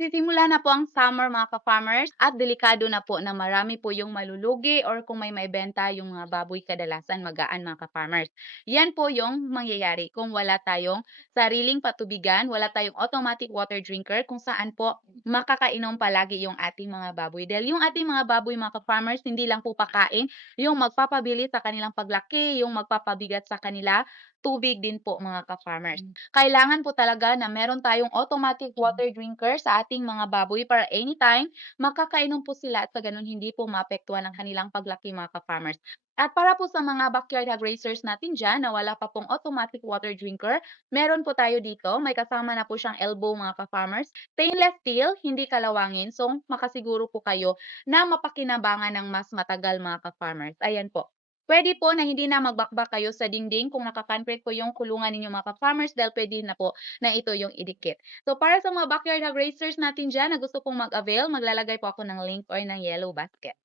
Nagsisimula na po ang summer mga ka-farmers at delikado na po na marami po yung malulugi or kung may maibenta yung mga baboy kadalasan magaan mga ka-farmers. Yan po yung mangyayari kung wala tayong sariling patubigan, wala tayong automatic water drinker kung saan po makakainom palagi yung ating mga baboy. Dahil yung ating mga baboy mga ka-farmers hindi lang po pakain, yung magpapabili sa kanilang paglaki, yung magpapabigat sa kanila, tubig din po mga ka-farmers. Kailangan po talaga na meron tayong automatic water drinker sa ating mga baboy para anytime makakainom po sila at sa ganun hindi po maapektuhan ang kanilang paglaki mga ka-farmers. At para po sa mga backyard hog racers natin dyan na wala pa pong automatic water drinker, meron po tayo dito. May kasama na po siyang elbow mga ka-farmers. Stainless steel, hindi kalawangin. So makasiguro po kayo na mapakinabangan ng mas matagal mga ka-farmers. Ayan po. Puwede po na hindi na magbakbak kayo sa dingding kung naka-concrete po yung kulungan ninyo mga ka-farmers dahil puwede na po na ito yung idikit. So, para sa mga backyard hog racers natin diyan na gusto pong mag-avail, maglalagay po ako ng link or ng yellow basket.